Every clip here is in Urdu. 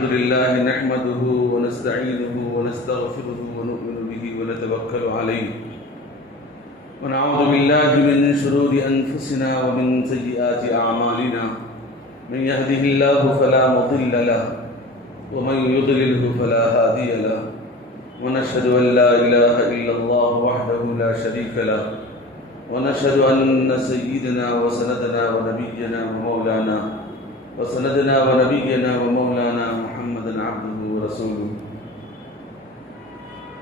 الحمد لله نحمده ونستعينه ونستغفره ونؤمن به ونتوكل عليه ونعوذ بالله من شرور أنفسنا ومن سيئات أعمالنا من يهده الله فلا مضل له ومن يضلله فلا هادي له ونشهد أن لا إله إلا الله وحده لا شريك له ونشهد أن سيدنا وسندنا ونبينا ومولانا محمدا عبده ورسوله.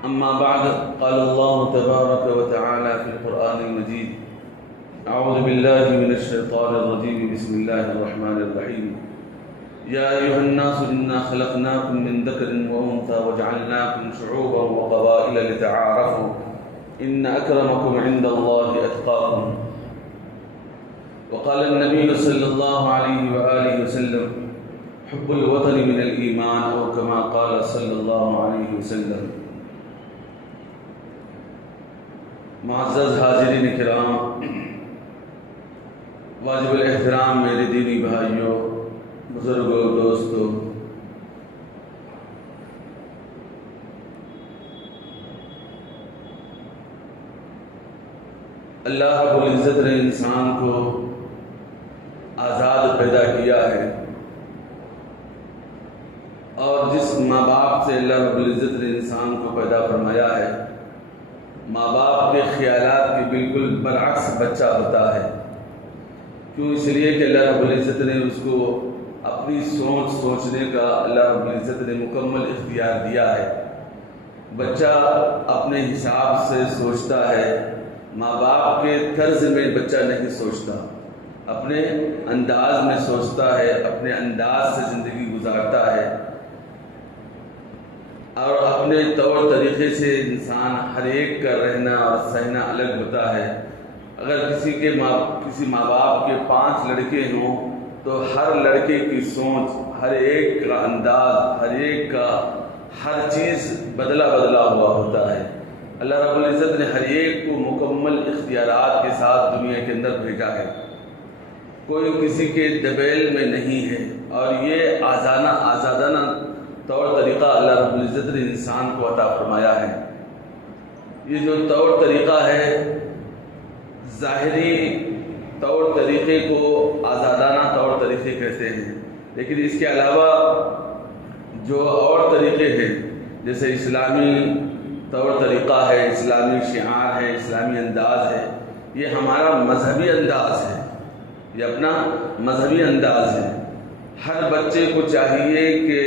أما بعد، قال الله تبارك وتعالى في القرآن المجيد: أعوذ بالله من الشيطان الرجيم، بسم الله الرحمن الرحيم. يا أيها الناس إنا خلقناكم من ذكر وأنثى وجعلناكم شعوبا وقبائل لتعارفوا إن أكرمكم عند الله أتقاكم. وقال النبي صلى الله عليه وآله وسلم: حب الوطن من الإيمان، أو كما قال صلى الله عليه وسلم. معزز حاضرین کرام، واجب الاحترام میرے دینی بھائیوں، بزرگوں، دوستوں، اللہ رب العزت نے انسان کو آزاد پیدا کیا ہے، اور جس ماں باپ سے اللہ رب العزت نے انسان کو پیدا فرمایا ہے، ماں باپ کے خیالات کے بالکل برعکس بچہ ہوتا ہے. کیوں؟ اس لیے کہ اللہ رب العزت نے اس کو اپنی سوچنے کا اللہ رب العزت نے مکمل اختیار دیا ہے. بچہ اپنے حساب سے سوچتا ہے، ماں باپ کے طرز میں بچہ نہیں سوچتا، اپنے انداز میں سوچتا ہے، اپنے انداز سے زندگی گزارتا ہے، اور اپنے طور طریقے سے انسان ہر ایک کا رہنا اور سہنا الگ ہوتا ہے. اگر کسی ماں باپ کے 5 لڑکے ہوں تو ہر لڑکے کی سوچ، ہر ایک کا انداز، ہر ایک کا ہر چیز بدلا ہوا ہوتا ہے. اللہ رب العزت نے ہر ایک کو مکمل اختیارات کے ساتھ دنیا کے اندر بھیجا ہے، کوئی کسی کے دبیل میں نہیں ہے. اور یہ آزادانہ طور طریقہ اللہ رب العزت نے انسان کو عطا فرمایا ہے. یہ جو طور طریقہ ہے، ظاہری طور طریقے کو آزادانہ طور طریقے کہتے ہیں، لیکن اس کے علاوہ جو اور طریقے ہیں، جیسے اسلامی طور طریقہ ہے، اسلامی شعار ہے، اسلامی انداز ہے، یہ ہمارا مذہبی انداز ہے، یہ اپنا مذہبی انداز ہے. ہر بچے کو چاہیے کہ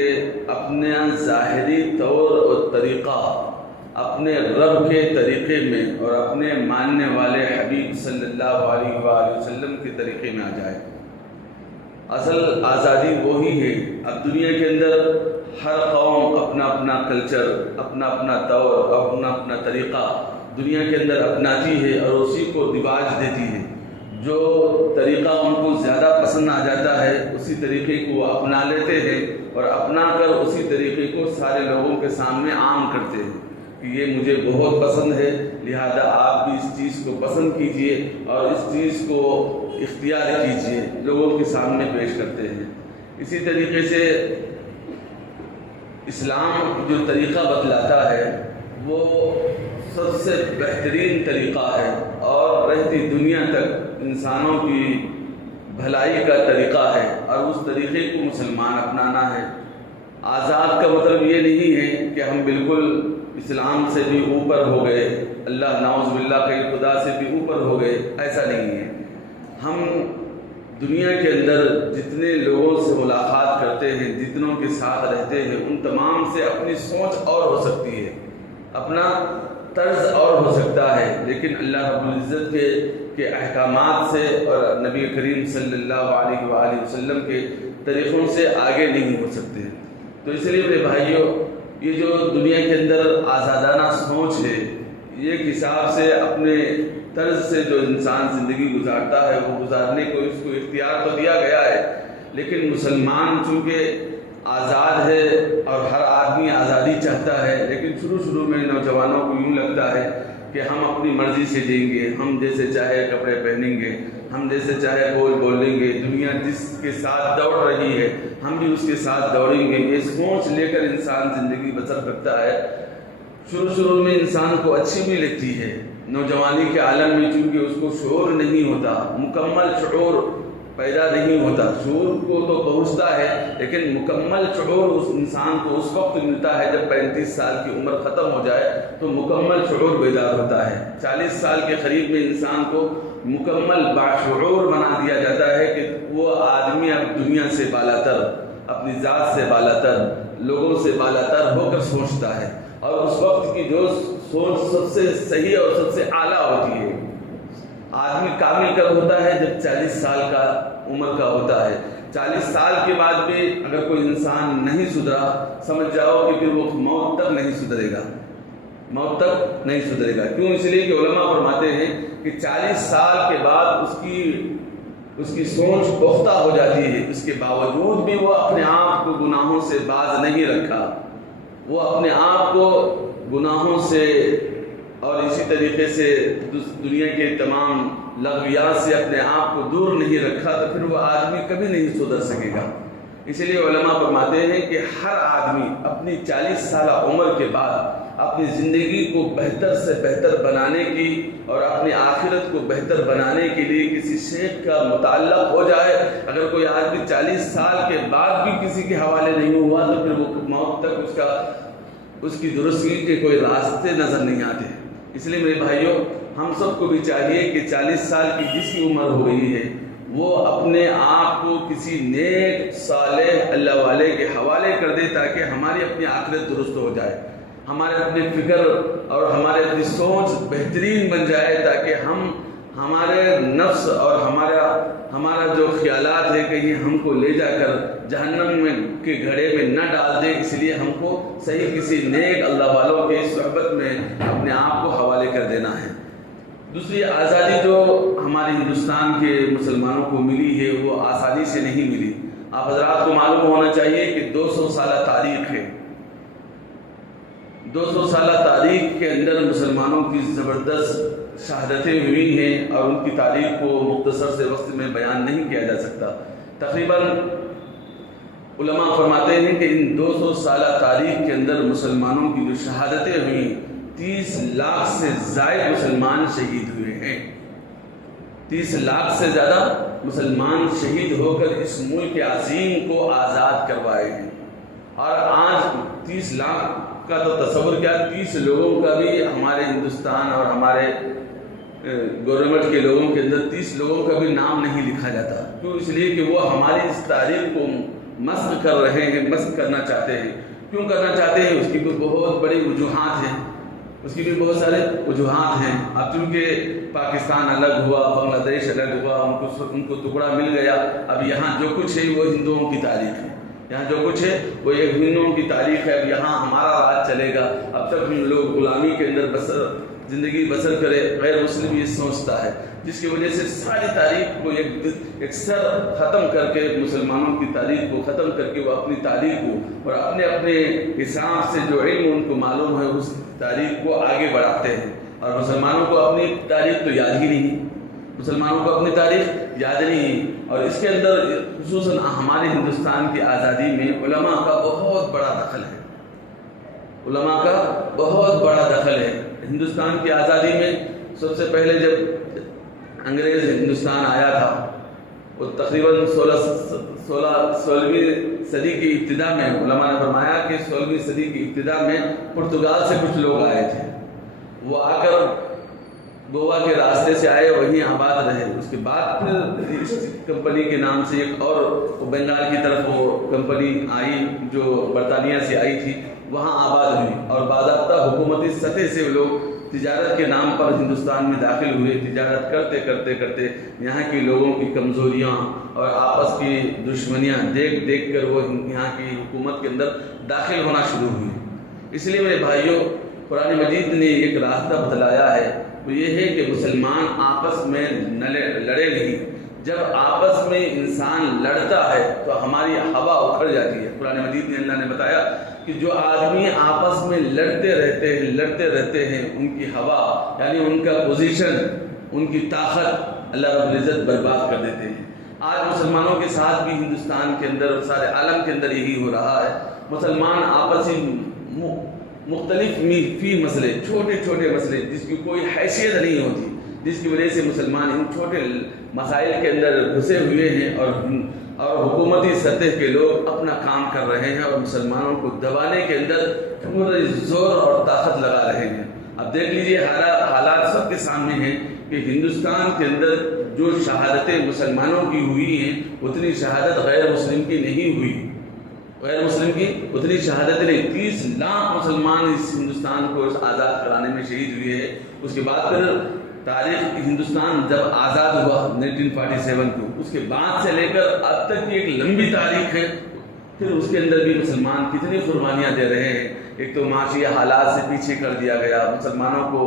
اپنے ظاہری طور اور طریقہ اپنے رب کے طریقے میں اور اپنے ماننے والے حبیب صلی اللہ علیہ وآلہ وسلم کے طریقے میں آ جائے. اصل آزادی وہی ہے. اب دنیا کے اندر ہر قوم اپنا اپنا کلچر، اپنا اپنا طور، اپنا طریقہ دنیا کے اندر اپناتی ہے اور اسی کو رواج دیتی ہے. جو طریقہ ان کو زیادہ پسند آ جاتا ہے اسی طریقے کو وہ اپنا لیتے ہیں، اور اپنا کر اسی طریقے کو سارے لوگوں کے سامنے عام کرتے ہیں کہ یہ مجھے بہت پسند ہے، لہذا آپ بھی اس چیز کو پسند کیجئے اور اس چیز کو اختیار کیجئے، لوگوں کے سامنے پیش کرتے ہیں. اسی طریقے سے اسلام جو طریقہ بتلاتا ہے وہ سب سے بہترین طریقہ ہے، اور رہتی دنیا تک انسانوں کی بھلائی کا طریقہ ہے، اور اس طریقے کو مسلمان اپنانا ہے. آزاد کا مطلب یہ نہیں ہے کہ ہم بالکل اسلام سے بھی اوپر ہو گئے، اللہ نعوذ باللہ کے خدا سے بھی اوپر ہو گئے، ایسا نہیں ہے. ہم دنیا کے اندر جتنے لوگوں سے ملاقات کرتے ہیں، جتنوں کے ساتھ رہتے ہیں، ان تمام سے اپنی سوچ اور ہو سکتی ہے، اپنا طرز اور ہو سکتا ہے، لیکن اللہ رب العزت کے احکامات سے اور نبی کریم صلی اللہ علیہ وآلہ وسلم کے طریقوں سے آگے نہیں ہو سکتے. تو اس لیے میرے بھائیوں، یہ جو دنیا کے اندر آزادانہ سوچ ہے، یہ ایک حساب سے اپنے طرز سے جو انسان زندگی گزارتا ہے وہ گزارنے کو اس کو اختیار تو دیا گیا ہے، لیکن مسلمان چونکہ آزاد ہے اور ہر آدمی آزادی چاہتا ہے، لیکن شروع میں نوجوانوں کو یوں لگتا ہے کہ ہم اپنی مرضی سے جئیں گے، ہم جیسے چاہے کپڑے پہنیں گے، ہم جیسے چاہے بولیں گے، دنیا جس کے ساتھ دوڑ رہی ہے ہم بھی اس کے ساتھ دوڑیں گے۔ یہ سوچ لے کر انسان زندگی بسر کرتا ہے۔ شروع میں انسان کو اچھی بھی لگتی ہے، نوجوانی کے عالم میں چونکہ اس کو شعور نہیں ہوتا، مکمل شعور پیدا نہیں ہوتا، شعور کو تو پہنچتا ہے لیکن مکمل شعور اس انسان کو اس وقت ملتا ہے جب 35 سال کی عمر ختم ہو جائے تو مکمل شعور بیدار ہوتا ہے۔ 40 سال کے قریب میں انسان کو مکمل باشعور بنا دیا جاتا ہے کہ وہ آدمی اب دنیا سے بالاتر، اپنی ذات سے بالاتر، لوگوں سے بالاتر ہو کر سوچتا ہے، اور اس وقت کی جو سوچ سب سے صحیح اور سب سے اعلیٰ ہوتی ہے۔ آدمی کامل کب ہوتا ہے؟ جب 40 سال کا عمر کا ہوتا ہے۔ 40 سال کے بعد بھی اگر کوئی انسان نہیں سدھرا، سمجھ جاؤ کہ پھر وہ موت تک نہیں سدھرے گا، موت تک نہیں سدھرے گا۔ کیوں؟ اس لیے کہ علماء فرماتے ہیں کہ 40 سال کے بعد اس کی سوچ پختہ ہو جاتی ہے، اس کے باوجود بھی وہ اپنے آپ کو گناہوں سے باز نہیں رکھا، وہ اپنے آپ کو گناہوں سے اور اسی طریقے سے دنیا کے تمام لغویات سے اپنے آپ کو دور نہیں رکھا، تو پھر وہ آدمی کبھی نہیں سدھر سکے گا۔ اس لیے علماء فرماتے ہیں کہ ہر آدمی اپنی 40 سالہ عمر کے بعد اپنی زندگی کو بہتر سے بہتر بنانے کی اور اپنی آخرت کو بہتر بنانے کے لیے کسی شیخ کا متعلق ہو جائے۔ اگر کوئی آدمی 40 سال کے بعد بھی کسی کے حوالے نہیں ہوا تو پھر وہ موت تک اس کی درستگی کے کوئی راستے نظر نہیں آتے۔ اس لیے میرے بھائیوں، ہم سب کو بھی چاہیے کہ 40 سال کی جس کی عمر ہو گئی ہے وہ اپنے آپ کو کسی نیک صالح اللہ والے کے حوالے کر دے تاکہ ہماری اپنی آخرت درست ہو جائے، ہمارے اپنے فکر اور ہمارے اپنی سوچ بہترین بن جائے، تاکہ ہمارے نفس اور ہمارا جو خیالات ہے کہیں ہم کو لے جا کر جہنم کے گھڑے میں نہ ڈال دے۔ اس لیے ہم کو صحیح کسی نیک اللہ والوں کے صحبت میں اپنے آپ کو حوالے کر دینا ہے۔ دوسری آزادی جو ہمارے ہندوستان کے مسلمانوں کو ملی ہے وہ آسانی سے نہیں ملی۔ آپ حضرات کو معلوم ہونا چاہیے کہ 200 سالہ تاریخ ہے، 200 سالہ تاریخ کے اندر مسلمانوں کی زبردست شہادتیں ہوئی ہیں اور ان کی تاریخ کو مختصر سے وقت میں بیان نہیں کیا جا سکتا۔ تقریباً علماء فرماتے ہیں کہ ان 200 سالہ تاریخ کے اندر مسلمانوں کی جو شہادتیں ہوئیں، 30 لاکھ سے زائد مسلمان شہید ہوئے ہیں۔ 30 لاکھ سے زیادہ مسلمان شہید ہو کر اس ملک عظیم کو آزاد کروائے ہیں، اور آج 30 لاکھ کا تو تصور کیا، 30 لوگوں کا بھی ہمارے ہندوستان اور ہمارے گورنمنٹ کے لوگوں کے اندر 30 لوگوں کا بھی نام نہیں لکھا جاتا۔ کیوں؟ اس لیے کہ وہ ہماری اس تاریخ کو مسخ کر رہے ہیں، مسخ کرنا چاہتے ہیں۔ کیوں کرنا چاہتے ہیں؟ اس کی بھی بہت بڑی وجوہات ہیں، اس کی بھی بہت سارے وجوہات ہیں۔ اب چونکہ پاکستان الگ ہوا، بنگلہ دیش الگ ہوا، ان کو ٹکڑا مل گیا، اب یہاں جو کچھ ہے وہ ہندوؤں کی تاریخ ہے، یہاں جو کچھ ہے وہ ایک ہندوؤں کی تاریخ ہے۔ اب یہاں ہمارا راج چلے گا، اب تک ہم لوگ غلامی کے اندر زندگی بسر کرے، غیر مسلم یہ سوچتا ہے، جس کی وجہ سے ساری تاریخ کو ایک سر ختم کر کے، مسلمانوں کی تاریخ کو ختم کر کے وہ اپنی تاریخ کو اور اپنے حساب سے جو علم ان کو معلوم ہے اس تاریخ کو آگے بڑھاتے ہیں، اور مسلمانوں کو اپنی تاریخ تو یاد ہی نہیں، مسلمانوں کو اپنی تاریخ یاد نہیں۔ اور اس کے اندر خصوصاً ہمارے ہندوستان کی آزادی میں علماء کا بہت بڑا دخل ہے، علماء کا بہت بڑا دخل ہے۔ ہندوستان کی آزادی میں سب سے پہلے جب انگریز ہندوستان آیا تھا، وہ تقریباً 16ویں صدی کی ابتدا میں، علماء نے فرمایا کہ 16ویں صدی کی ابتدا میں پرتگال سے کچھ لوگ آئے تھے، وہ آ کر گوا کے راستے سے آئے، وہیں آباد رہے۔ اس کے بعد پھر ایسٹ کمپنی کے نام سے ایک اور بنگال کی طرف وہ کمپنی آئی جو برطانیہ سے آئی تھی، وہاں آباد ہوئی، اور باضابطہ حکومتی سطح سے لوگ تجارت کے نام پر ہندوستان میں داخل ہوئے۔ تجارت کرتے کرتے کرتے یہاں کے لوگوں کی کمزوریاں اور آپس کی دشمنیاں دیکھ دیکھ کر وہ یہاں کی حکومت کے اندر داخل ہونا شروع ہوئی۔ اس لیے میرے بھائیوں، قرآن مجید نے ایک راستہ بتلایا ہے، وہ یہ ہے کہ مسلمان آپس میں نہ لڑے نہیں، جب آپس میں انسان لڑتا ہے تو ہماری ہوا اکھڑ جاتی ہے۔ قرآن مجید میں اللہ نے بتایا کہ جو آدمی آپس میں لڑتے رہتے ہیں ان کی ہوا یعنی ان کا پوزیشن، ان کی طاقت اللہ رب العزت برباد کر دیتے ہیں۔ آج مسلمانوں کے ساتھ بھی ہندوستان کے اندر اور سارے عالم کے اندر یہی ہو رہا ہے۔ مسلمان آپسی مختلف فی مسئلے، چھوٹے مسئلے جس کی کوئی حیثیت نہیں ہوتی، جس کی وجہ سے مسلمان ان چھوٹے مسائل کے اندر گھسے ہوئے ہیں اور حکومتی سطح کے لوگ اپنا کام کر رہے ہیں اور مسلمانوں کو دبانے کے اندر پورے زور اور طاقت لگا رہے ہیں۔ اب دیکھ لیجئے حالات سب کے سامنے ہیں کہ ہندوستان کے اندر جو شہادتیں مسلمانوں کی ہوئی ہیں اتنی شہادت غیر مسلم کی نہیں ہوئی، غیر مسلم کی اتنی شہادت نہیں۔ 30 لاکھ مسلمان اس ہندوستان کو آزاد کرانے میں شہید ہوئے ہیں۔ اس کے بعد پھر تاریخ ہندوستان جب آزاد ہوا 1947 کو، اس کے بعد سے لے کر اب تک کی ایک لمبی تاریخ ہے۔ پھر اس کے اندر بھی مسلمان کتنی قربانیاں دے رہے ہیں۔ ایک تو معاشی حالات سے پیچھے کر دیا گیا، مسلمانوں کو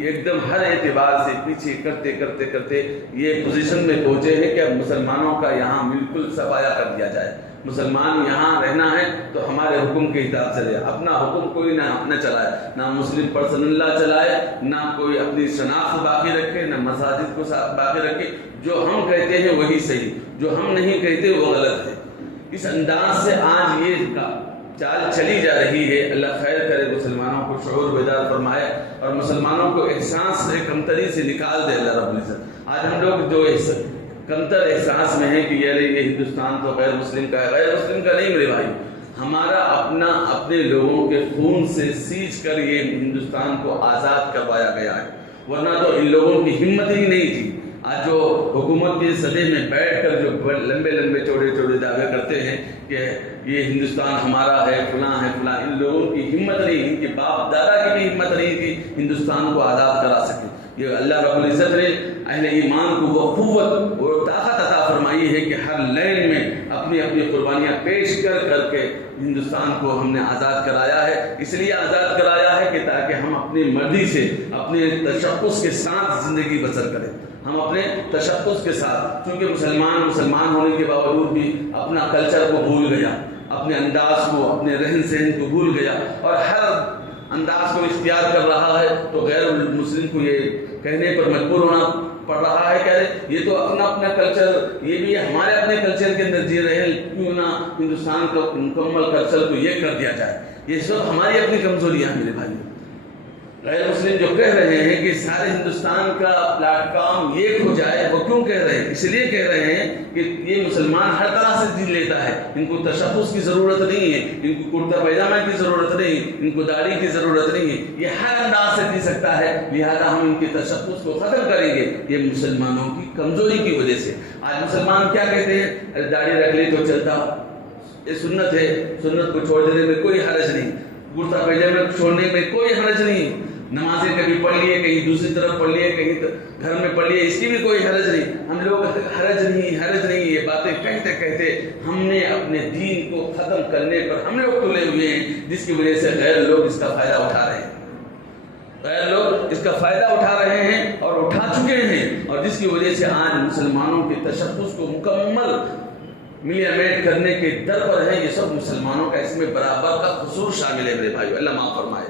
ایک دم ہر اعتبار سے پیچھے کرتے یہ پوزیشن میں پہنچے ہیں کہ اب مسلمانوں کا یہاں بالکل صفایا کر دیا جائے۔ مسلمان یہاں رہنا ہے تو ہمارے حکم کے حساب سے رہے، اپنا حکم کوئی نہ چلائے، نہ مسلم پرسنل لا چلائے، نہ کوئی اپنی شناخت باقی رکھے، نہ مساجد کو باقی رکھے۔ جو ہم کہتے ہیں وہی صحیح، جو ہم نہیں کہتے وہ غلط ہے۔ اس انداز سے آج یہ چال چلی جا رہی ہے۔ اللہ خیر کرے، مسلمانوں کو شعور بیدار فرمائے اور مسلمانوں کو احساس سے کمتری سے نکال دے اللہ رب العزت۔ آج ہم لوگ جو کمتر احساس میں ہیں کہ یہ ہندوستان تو غیر مسلم کا ہے، غیر مسلم کا نہیں میرے بھائی، ہمارا اپنے لوگوں کے خون سے سینچ کر یہ ہندوستان کو آزاد کروایا گیا ہے، ورنہ تو ان لوگوں کی ہمت ہی نہیں تھی۔ آج جو حکومت کے سطح میں بیٹھ کر جو لمبے چوڑے دعوے کرتے ہیں کہ یہ ہندوستان ہمارا ہے، فلاں، ان لوگوں کی ہمت نہیں، ان کے باپ دادا کی بھی ہمت نہیں تھی ہندوستان کو آزاد کرا سکے۔ یہ اللہ رب العزت نے اہل ایمان کو وہ قوت اور طاقت عطا فرمائی ہے کہ ہر لین میں اپنی قربانیاں پیش کر کے ہندوستان کو ہم نے آزاد کرایا ہے۔ اس لیے آزاد کرایا ہے کہ تاکہ ہم اپنی مرضی سے، اپنے تشخص کے ساتھ زندگی بسر کریں۔ ہم اپنے تشخص کے ساتھ، چونکہ مسلمان ہونے کے باوجود بھی اپنا کلچر کو بھول گیا، اپنے انداز کو، اپنے رہن سہن کو بھول گیا اور ہر انداز کو اختیار کر رہا ہے، تو غیر مسلم کو یہ کہنے پر مجبور ہونا پڑ رہا ہے کہ یہ تو اپنا کلچر، یہ بھی ہمارے اپنے کلچر کے اندر جی رہے ہیں، کیوں نہ ہندوستان کا مکمل کلچر کو یہ کر دیا جائے۔ یہ سب ہماری اپنی کمزوریاں ہیں میرے بھائی۔ غیر مسلم جو کہہ رہے ہیں کہ سارے ہندوستان کا پلیٹ فارم ایک ہو جائے، وہ کیوں کہہ رہے ہیں؟ اس لیے کہہ رہے ہیں کہ یہ مسلمان ہر طرح سے جی لیتا ہے، ان کو تشخص کی ضرورت نہیں ہے، ان کو کرتا پیجامہ کی ضرورت نہیں، ان کو داڑھی کی ضرورت نہیں ہے، یہ ہر انداز سے جی سکتا ہے، لہذا ہم ان کے تشخص کو ختم کریں گے۔ یہ مسلمانوں کی کمزوری کی وجہ سے آج مسلمان کیا کہتے ہیں؟ داڑھی رکھ لی تو چلتا، یہ سنت ہے، سنت کو چھوڑ دینے میں کوئی حرج نہیں، کرتا پیجامہ چھوڑنے میں کوئی حرج نہیں، نمازیں کبھی پڑھ لیے، کہیں دوسری طرف پڑھ لیے، کہیں گھر میں پڑھ لیے، اس کی بھی کوئی حرج نہیں۔ ہم لوگ حرج نہیں یہ باتیں کہتے ہم نے اپنے دین کو ختم کرنے پر ہم لوگ تلے ہوئے ہیں، جس کی وجہ سے غیر لوگ اس کا فائدہ اٹھا رہے ہیں، غیر لوگ اس کا فائدہ اٹھا رہے ہیں اور اٹھا چکے ہیں، اور جس کی وجہ سے آج مسلمانوں کے تشخص کو مکمل ملیمیٹ کرنے کے در پر ہے۔ یہ سب مسلمانوں کا اس میں برابر کا قصور شامل ہے میرے بھائیو، اللہ معاف فرمائے،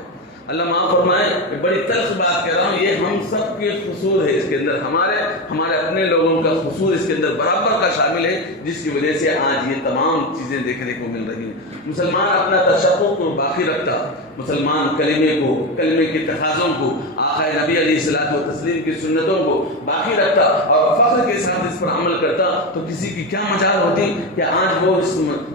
اللہ معاف فرمائے۔ بڑی تلخ بات کہہ رہا ہوں، یہ ہم سب کے قصور ہے، اس کے اندر ہمارے اپنے لوگوں کا قصور اس کے اندر برابر کا شامل ہے، جس کی وجہ سے آج یہ تمام چیزیں دیکھنے کو مل رہی ہیں۔ مسلمان اپنا تشخص کو باقی رکھتا، مسلمان کلمے کے تقاضوں کو، آقا نبی علیہ الصلوۃ والتسلیم کی سنتوں کو باقی رکھتا اور فخر کے ساتھ اس پر عمل کرتا، تو کسی کی کیا مجال ہوتی کہ آج وہ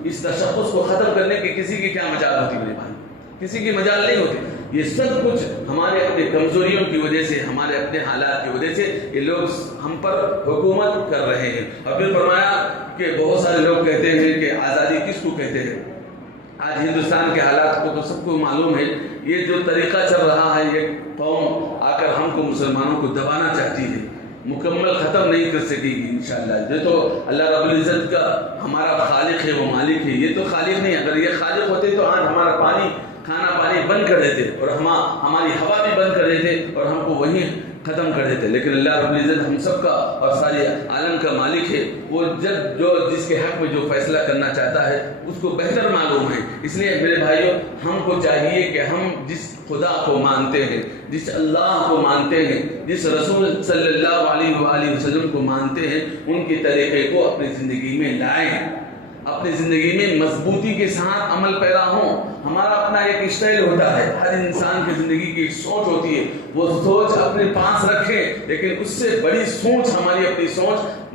اس تشخص کو ختم کرنے کی کسی کی کیا مجال ہوتی میرے بھائی؟ کسی کی مجال نہیں ہوتی۔ یہ سب کچھ ہمارے اپنے کمزوریوں کی وجہ سے، ہمارے اپنے حالات کی وجہ سے یہ لوگ ہم پر حکومت کر رہے ہیں۔ اور پھر فرمایا کہ بہت سارے لوگ کہتے ہیں کہ آزادی کس کو کہتے ہیں؟ آج ہندوستان کے حالات کو تو سب کو معلوم ہے، یہ جو طریقہ چل رہا ہے، یہ قوم آ کر ہم کو مسلمانوں کو دبانا چاہتی ہے، مکمل ختم نہیں کر سکے گی انشاءاللہ۔ یہ تو اللہ رب العزت کا ہمارا خالق ہے، وہ مالک ہے، یہ تو خالق نہیں۔ اگر یہ خالق ہوتے تو آج ہمارا کھانا پانی بند کر دیتے اور ہماری ہوا بھی بند کر دیتے اور ہم کو وہیں ختم کر دیتے. لیکن اللہ رب العزت ہم سب کا اور سارے عالم کا مالک ہے. وہ جب جس کے حق میں جو فیصلہ کرنا چاہتا ہے اس کو بہتر معلوم ہے. اس لیے میرے بھائیوں ہم کو چاہیے کہ ہم جس خدا کو مانتے ہیں، جس اللہ کو مانتے ہیں، جس رسول صلی اللہ علیہ وآلہ وسلم کو مانتے ہیں، ان کے طریقے کو اپنی زندگی میں لائیں، اپنی زندگی میں مضبوطی کے ساتھ عمل پیرا ہوں. ہمارا اپنا ایک اسٹائل ہوتا ہے، ہر انسان کی زندگی کی ایک سوچ ہوتی ہے، وہ سوچ اپنے پاس رکھیں. لیکن اس سے بڑی سوچ ہماری اپنی سوچ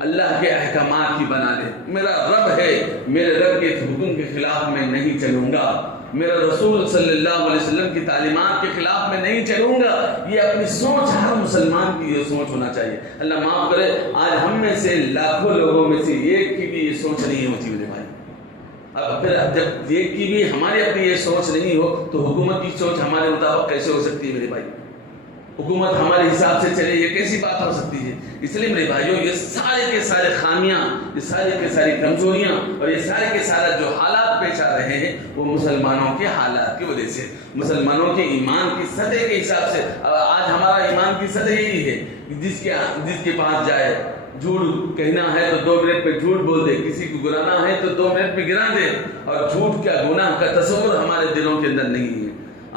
اللہ کے احکامات کی بنا لے. میرا رب ہے، میرے رب کے حکم کے خلاف میں نہیں چلوں گا، میرا رسول صلی اللہ علیہ وسلم کی تعلیمات کے خلاف میں نہیں چلوں گا. یہ اپنی سوچ ہر مسلمان کی یہ سوچ ہونا چاہیے. اللہ معاف کرے، آج ہم میں سے لاکھوں لوگوں میں سے ایک کی بھی یہ سوچ نہیں ہوتی میرے بھائی. اب پھر جب ایک کی بھی ہماری اپنی یہ سوچ نہیں ہو تو حکومت کی سوچ ہمارے مطابق کیسے ہو سکتی ہے میرے بھائی؟ حکومت ہمارے حساب سے چلے، یہ کیسی بات ہو سکتی ہے؟ اس لیے میرے بھائیوں یہ سارے کے سارے خامیاں، یہ سارے کے ساری کمزوریاں اور یہ سارے کے سارا جو حالات پیش آ رہے ہیں وہ مسلمانوں کے حالات کی وجہ سے، مسلمانوں کے ایمان کی سطح کے حساب سے. آج ہمارا ایمان کی سطح یہی ہے، جس کے پاس جائے جھوٹ کہنا ہے تو 2 منٹ پہ جھوٹ بول دے، کسی کو گرانا ہے تو 2 منٹ پہ گرا دے. اور جھوٹ کا گناہ کا تصور ہمارے دلوں کے اندر نہیں ہے.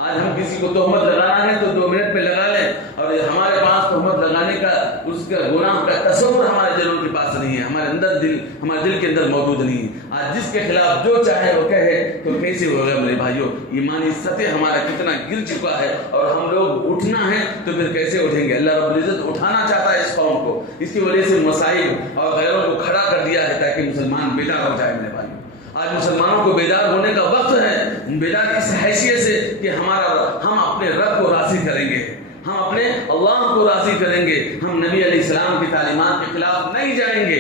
آج ہم کسی کو تہمت لگانا ہے تو 2 منٹ پہ لگا لیں، اور ہمارے پاس تہمت لگانے کا اس کا گناہ کا تصور ہمارے دلوں کے پاس نہیں ہے، ہمارے دل کے اندر موجود نہیں ہے. آج جس کے خلاف جو چاہے وہ کہے تو کیسے ہوگا میرے بھائیوں؟ ایمانی سطح ہمارا کتنا گر چکا ہے، اور ہم لوگ اٹھنا ہے تو پھر کیسے اٹھیں گے؟ اللہ رب العزت اٹھانا چاہتا ہے اس قوم کو، اس کی وجہ سے مسائل اور غیروں کو کھڑا کر دیا ہے تاکہ مسلمان بیدار ہو جائے میرے بھائیوں. آج مسلمانوں کو بیدار ہونے کا وقت ہے، بیدار اس حیثیت سے کہ ہم اپنے رب کو راضی کریں گے، ہم اپنے اللہ کو راضی کریں گے، ہم نبی علیہ السلام کی تعلیمات کے خلاف نہیں جائیں گے.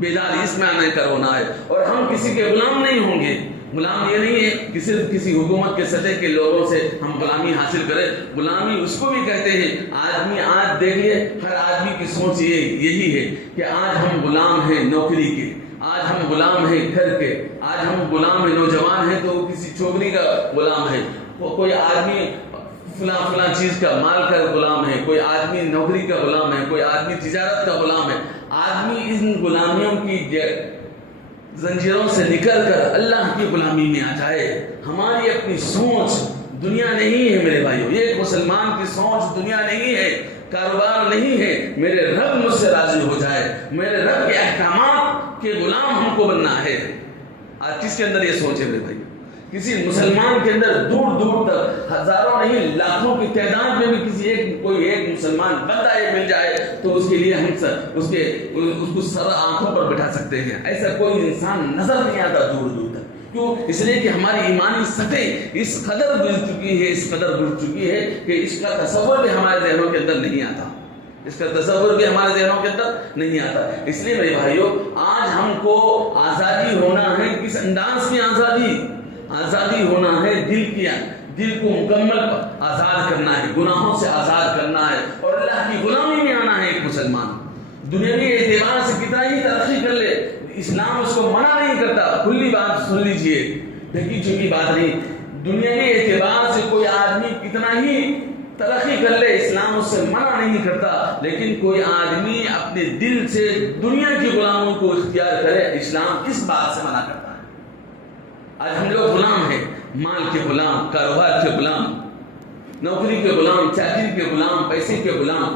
بیدار اس میں آنے کا ہونا ہے، اور ہم کسی کے غلام نہیں ہوں گے. غلام یہ نہیں ہے کہ صرف کسی حکومت کے سطح کے لوگوں سے ہم غلامی حاصل کریں. غلامی اس کو بھی کہتے ہیں. آج دیکھیے ہر آدمی کی سوچ یہی ہے کہ آج ہم غلام ہیں نوکری کے، آج ہم غلام ہیں گھر کے، آج ہم غلام ہیں، نوجوان ہیں تو وہ کسی چھوکری کا غلام ہے، کوئی آدمی فلاں چیز کا مال کا غلام ہے، کوئی آدمی نوکری کا غلام ہے، کوئی آدمی تجارت کا غلام ہے. آدمی ان غلامیوں کی زنجیروں سے نکل کر اللہ کی غلامی میں آ جائے. ہماری اپنی سوچ دنیا نہیں ہے میرے بھائیوں، یہ ایک مسلمان کی سوچ دنیا نہیں ہے، کاروبار نہیں ہے. میرے رب مجھ سے راضی ہو جائے، میرے رب کے احکامات کے غلام ہم کو بننا ہے. آج کس کے اندر یہ سوچ ہے میرے بھائی؟ کسی مسلمان کے اندر دور دور تک ہزاروں نہیں لاکھوں کی تعداد میں بھی کوئی ایک مسلمان بندہ مل جائے تو اس کے لیے ہم اس کو سر آنکھوں پر بٹھا سکتے ہیں. ایسا کوئی انسان نظر نہیں آتا دور دور تک. کیوں؟ اس لیے کہ ہماری ایمانی سطح اس قدر گر چکی ہے کہ اس کا تصور بھی ہمارے ذہنوں کے اندر نہیں آتا، اس کا تصور بھی ہمارے ذہنوں کے اندر نہیں آتا. اس لیے میرے بھائیوں آج ہم کو آزادی ہونا ہے. کس انداز کی آزادی ہونا ہے؟ دل کو مکمل آزاد کرنا ہے، گناہوں سے آزاد کرنا ہے، اور اللہ کی غلامی میں آنا ہے. ایک مسلمان دنیاوی اعتبار سے کتنا ہی ترقی کر لے، اسلام اس کو منع نہیں کرتا. کھلی بات سن لیجئے، ڈھکی چھپی بات نہیں. دنیاوی اعتبار سے کوئی آدمی کتنا ہی ترقی کر لے، اسلام اس سے منع نہیں کرتا. لیکن کوئی آدمی اپنے دل سے دنیا کی غلاموں کو اختیار کرے، اسلام کس بات سے منع کرتا ہے؟ آج ہم لوگ غلام ہیں، مال کے غلام، کاروبار کے غلام، نوکری کے غلام، چاکری کے غلام، پیسے کے غلام،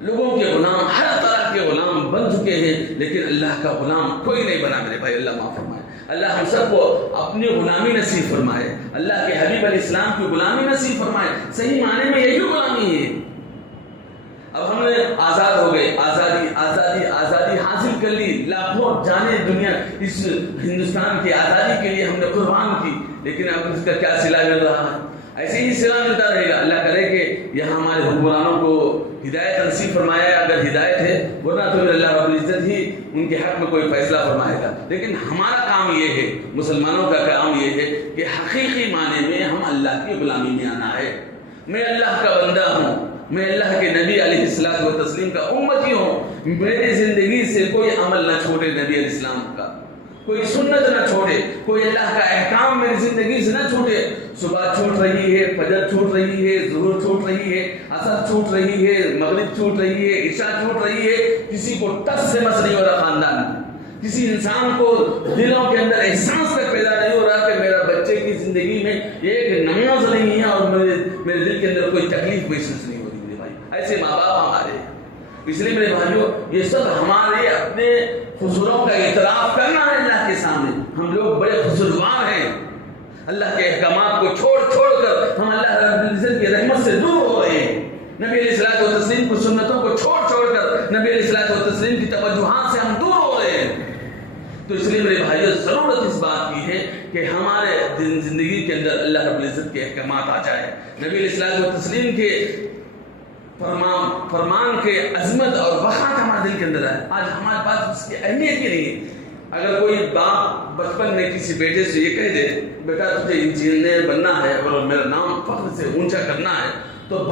لوگوں کے غلام، ہر طرح کے غلام بن چکے ہیں. لیکن اللہ کا غلام کوئی نہیں بنا میرے بھائی. اللہ معاف فرمائے. اللہ ہم سب کو اپنی غلامی نصیب فرمائے، اللہ کے حبیب علیہ السلام کی غلامی نصیب فرمائے. صحیح معنی میں یہی غلامی ہے. اب ہم نے آزاد ہو گئے، آزادی حاصل کر لی، لاکھوں جانیں دنیا اس ہندوستان کی آزادی کے لیے ہم نے قربان کی. لیکن اب اس کا کیا صلہ مل رہا ہے؟ ایسے ہی صلہ ملتا رہے گا. اللہ کرے کہ یہاں ہمارے حکمرانوں کو ہدایت نصیب فرمایا، اگر ہدایت ہے، ورنہ تو اللہ رب العزت ہی ان کے حق میں کوئی فیصلہ فرمائے گا. لیکن ہمارا کام یہ ہے، مسلمانوں کا کام یہ ہے کہ حقیقی معنی میں ہم اللہ کی غلامی میں آنا ہے. میں اللہ کا بندہ ہوں، میں اللہ کے نبی علیہ الصلوۃ والتسلیم کا امتی ہوں. میری زندگی سے کوئی عمل نہ چھوٹے نبی علیہ السلام کا، کوئی سنت نہ چھوڑے، کوئی اللہ کا احکام میری زندگی سے نہ چھوٹے۔ صبح چھوٹ رہی ہے، فجر چھوٹ رہی ہے، ظہر چھوٹ رہی ہے، عصر چھوٹ رہی ہے، مغرب چھوٹ رہی ہے، عشاء چھوٹ رہی ہے، کسی کو ٹس سے مس نہیں ہو رہا خاندان میں، کسی انسان کو دلوں کے اندر احساس تک پیدا نہیں ہو رہا کہ میرا بچے کی زندگی میں ایک نماز نہیں ہے اور میرے دل کے اندر کوئی تکلیف محسوس نہیں ہو رہی میرے بھائی۔ ایسے ماں باپ ہمارے، اس لیے میرے بھائیوں یہ سب ہمارے اپنے قصوروں کا اعتراف کرنا ہے اللہ کے سامنے۔ ہم لوگ بڑے قصوروار ہیں، اللہ کے احکامات کو چھوڑ کر ہم اللہ رب العزت کی رحمت سے دور ہو رہے ہیں، نبی علیہ الصلوۃ والتسلیم کی سنتوں کو چھوڑ کر نبی علیہ الصلوۃ والتسلیم کی توجہات سے ہم دور ہو رہے ہیں۔ تو اس لیے میرے بھائیوں ضرورت اس بات کی ہے کہ ہمارے زندگی کے اندر اللہ رب العزت کے احکامات آ جائے، نبی علیہ الصلوۃ والتسلیم کے فرمان کے عظمت اور وقار ہمارے دل کے اندر ہے۔ آج ہمارے پاس اس کی اہمیت ہی نہیں ہے۔ اگر کوئی باپ بچپن میں کسی بیٹے سے یہ کہہ دے بیٹا تجھے انجینئر بننا ہے اور میرا نام فخر سے اونچا کرنا ہے، تو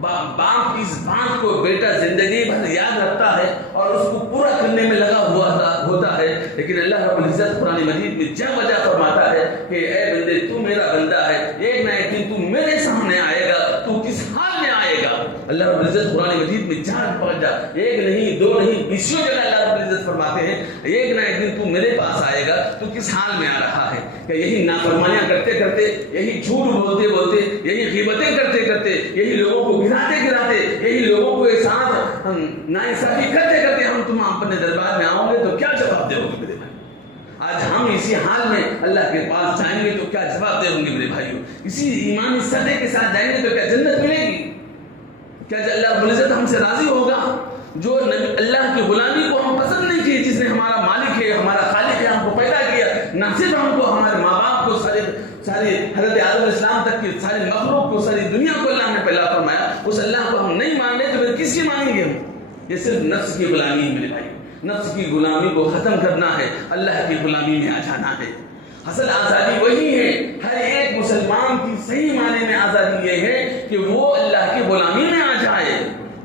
باپ کی اس بات کو بیٹا زندگی بھر یاد رکھتا ہے اور اس کو پورا کرنے میں لگا ہوا ہوتا ہے۔ لیکن اللہ رب العزت قرآن مجید میں جا بجا فرماتا ہے کہ اے بندے تو میرا بندہ ہے، ایک نہ ایک دن تو میرے سامنے آئے گا، تو کس حال میں آئے گا؟ اللہ رب العزت قرآن مجید میں جا پہنچ جا، ایک نہیں دو نہیں بیسوں جگہ اللہ رب العزت فرماتے ہیں ایک نہ ایک دن تو میرے پاس آئے گا، تو کس حال میں آ رہا ہے؟ کہ یہی نافرمانیاں کرتے کرتے، یہی جھوٹ بولتے بولتے، یہی غیبتیں کرتے کرتے، یہی لوگوں کو گراتے یہی لوگوں کو ایک ساتھ ناانصافی کرتے کرتے ہم تم اپنے دربار میں آؤ گے تو کیا جواب دے گے میرے بھائی؟ آج ہم اسی حال میں اللہ کے پاس جائیں گے تو کیا جواب دے ہوں گے میرے بھائیوں؟ اسی ایمانی سطح کے ساتھ جائیں گے تو کیا جنت ملے گی؟ کیا اللہ رب العزت ہم سے راضی ہوگا؟ جو اللہ کی غلامی کو ہم پسند نہیں کی، جس نے ہمارا مالک ہے، ہمارا خالق ہے، ہم کو پیدا کیا، نہ صرف ہم کو، ہمارے ماں باپ کو، سارے حضرت آدم علیہ السلام تک کی ساری مخلوق کو، ساری دنیا کو اللہ نے پیدا فرمایا، اس اللہ کو ہم نہیں مان رہے تو پھر کس کی مانیں گے ہم؟ یہ صرف نفس کی غلامی ہے میرے بھائی، نفس کی غلامی کو ختم کرنا ہے، اللہ کی غلامی میں آ جانا ہے۔ اصل آزادی وہی ہے، ہر ایک مسلمان کی صحیح معنی میں آزادی یہ ہے کہ وہ اللہ کی غلامی میں آ جائے،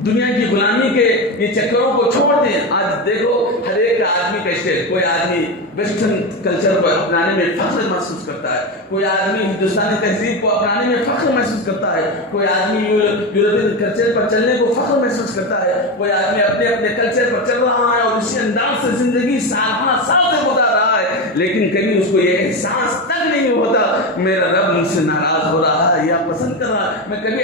دنیا کی غلامی کے یہ چکروں کو چھوڑ دیں۔ آج دیکھو ہر ایک آدمی کا اسٹیٹ، کوئی آدمی ویسٹرن کلچر کو اپنانے میں فخر محسوس کرتا ہے، کوئی آدمی ہندوستانی تہذیب کو اپنانے میں فخر محسوس کرتا ہے، کوئی آدمی یورپین کلچر پر چلنے کو فخر محسوس کرتا ہے، کوئی آدمی اپنے اپنے کلچر پر چل رہا ہے اور اسی انداز سے زندگی سال سے گزار رہا ہے، لیکن کبھی اس کو یہ احساس تک نہیں ہوتا میرا رب مجھ سے ناراض ہو رہا ہے یا پسند کر رہا ہے۔ میں کبھی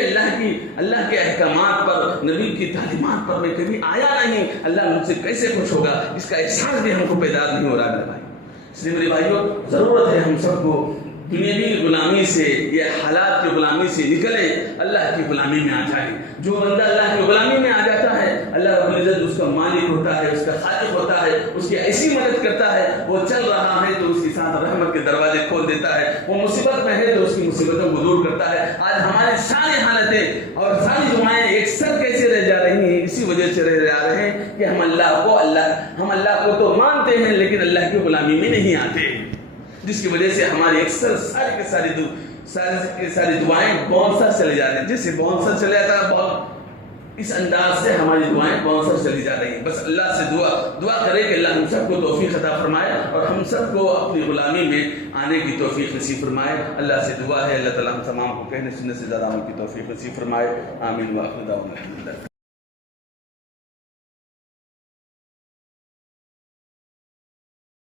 اللہ کے احکامات پر، نبی کی تعلیمات پر میں کبھی آیا نہیں، اللہ مجھ سے کیسے خوش ہوگا؟ اس کا احساس بھی ہم کو پیدا نہیں ہو رہا میرے بھائی۔ اس لیے میرے بھائیوں ضرورت ہے ہم سب کو دنیاوی غلامی سے، یہ حالات کی غلامی سے نکلیں، اللہ کی غلامی میں آ جائیں۔ جو بندہ اللہ کی غلامی میں آ جاتا ہے، اللہ رب العزت اس کا مالک ہوتا ہے، اس کا خالق ہوتا ہے، اس کی ایسی مدد کرتا ہے، وہ چل رہا ہے تو اس کے ساتھ رحمت کے دروازے کھول دیتا ہے، وہ مصیبت میں ہے تو اس کی مصیبتوں کو دور کرتا ہے۔ آج ہماری ساری حالتیں اور ساری دعائیں ایک سر کیسے رہ جا رہی ہیں؟ اسی وجہ سے رہ جا رہے ہیں کہ ہم اللہ کو تو مانتے ہیں لیکن اللہ کی غلامی میں نہیں آتے، جس کی وجہ سے ہماری اکثر ساری دعائیں باؤنسر چلے جا رہے ہیں، جس سے باؤنسر چلے جاتا ہے، اس انداز سے ہماری دعائیں باؤنسر چلی جا رہی ہیں۔ بس اللہ سے دعا کرے کہ اللہ ہم سب کو توفیق عطا فرمائے اور ہم سب کو اپنی غلامی میں آنے کی توفیق نصیب فرمائے۔ اللہ سے دعا ہے اللہ تعالیٰ ہم تمام کو کہنے سننے سے زیادہ عمل کی توفیق نصیب فرمائے۔ آمین۔ وآخر دعوانا الحمدللہ۔